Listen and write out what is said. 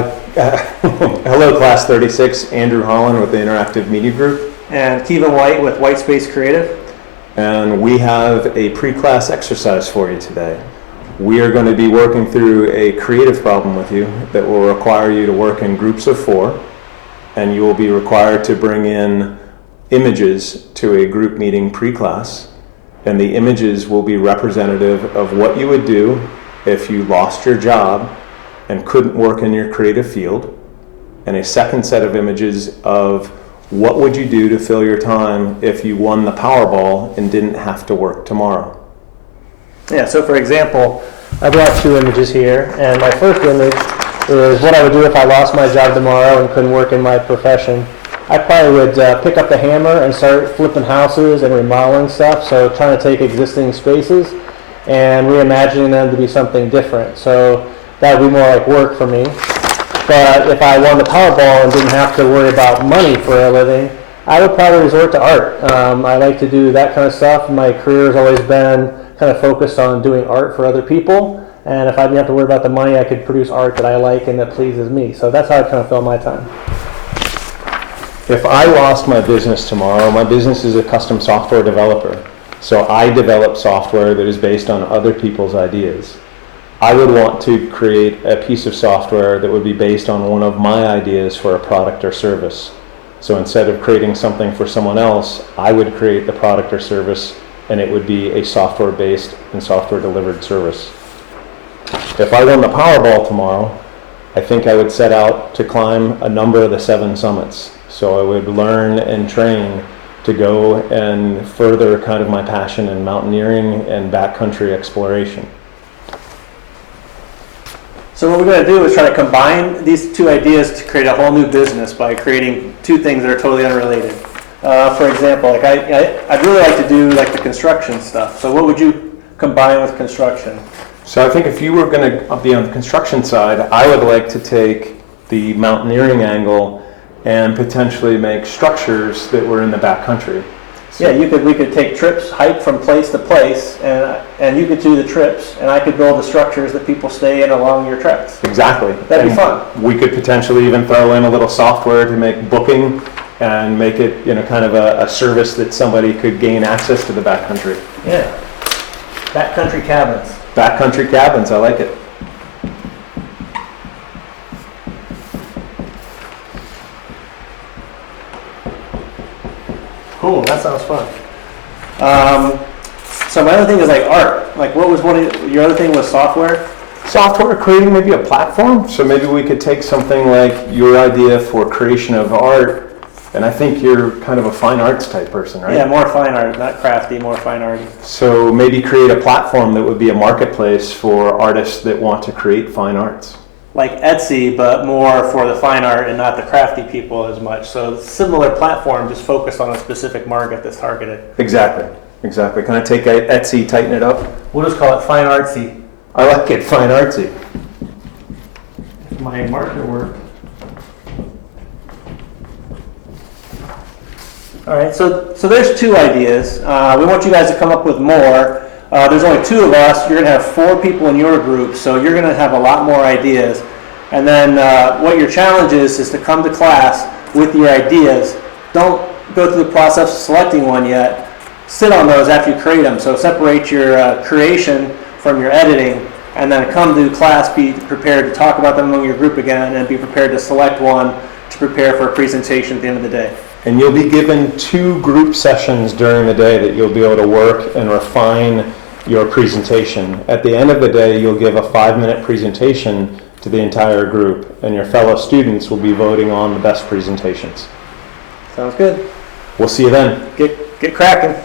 Hello, Class 36. Andrew Holland with the Interactive Media Group. And Kevin White with White Space Creative. And we have a pre-class exercise for you today. We are going to be working through a creative problem with you that will require you to work in groups of 4, and you will be required to bring in images to a group meeting pre-class, and the images will be representative of what you would do if you lost your job and couldn't work in your creative field, and a second set of images of what would you do to fill your time if you won the Powerball and didn't have to work tomorrow. Yeah, so for example, I brought 2 images here, and my first image is what I would do if I lost my job tomorrow and couldn't work in my profession. I probably would pick up the hammer and start flipping houses and remodeling stuff, so trying to take existing spaces and reimagining them to be something different. So that would be more like work for me. But if I won the Powerball and didn't have to worry about money for a living, I would probably resort to art. I like to do that kind of stuff. My career has always been kind of focused on doing art for other people. And if I didn't have to worry about the money, I could produce art that I like and that pleases me. So that's how I kind of fill my time. If I lost my business tomorrow, my business is a custom software developer. So I develop software that is based on other people's ideas. I would want to create a piece of software that would be based on one of my ideas for a product or service. So instead of creating something for someone else, I would create the product or service, and it would be a software-based and software-delivered service. If I won the Powerball tomorrow, I think I would set out to climb a number of the 7 summits. So I would learn and train to go and further kind of my passion in mountaineering and backcountry exploration. So what we're going to do is try to combine these 2 ideas to create a whole new business by creating 2 things that are totally unrelated. For example, like I'd really like to do like the construction stuff. So what would you combine with construction? So I think if you were going to be on the construction side, I would like to take the mountaineering angle and potentially make structures that were in the backcountry. So yeah, we could take trips, hike from place to place, and you could do the trips, and I could build the structures that people stay in along your treks. Exactly. That'd be fun. We could potentially even throw in a little software to make booking and make it, kind of a service that somebody could gain access to the backcountry. Yeah. Backcountry cabins. Backcountry cabins, I like it. Cool, that sounds fun. So my other thing is like art. Like what was your other thing was software? Software, creating maybe a platform. So maybe we could take something like your idea for creation of art, and I think you're kind of a fine arts type person, right? Yeah, more fine art, not crafty, more fine arty. So maybe create a platform that would be a marketplace for artists that want to create fine arts. Like Etsy, but more for the fine art and not the crafty people as much. So similar platform, just focused on a specific market that's targeted. Exactly. Can I take Etsy, tighten it up? We'll just call it fine artsy. I like it, fine artsy. If my marker worked. All right, so there's 2 ideas. We want you guys to come up with more. There's only 2 of us. You're going to have 4 people in your group, so you're going to have a lot more ideas. And then what your challenge is to come to class with your ideas. Don't go through the process of selecting one yet. Sit on those after you create them. So separate your creation from your editing, and then come to class, be prepared to talk about them among your group again, and be prepared to select one to prepare for a presentation at the end of the day. And you'll be given 2 group sessions during the day that you'll be able to work and refine your presentation. At the end of the day, you'll give a 5-minute presentation to the entire group, and your fellow students will be voting on the best presentations. Sounds good. We'll see you then. Get cracking.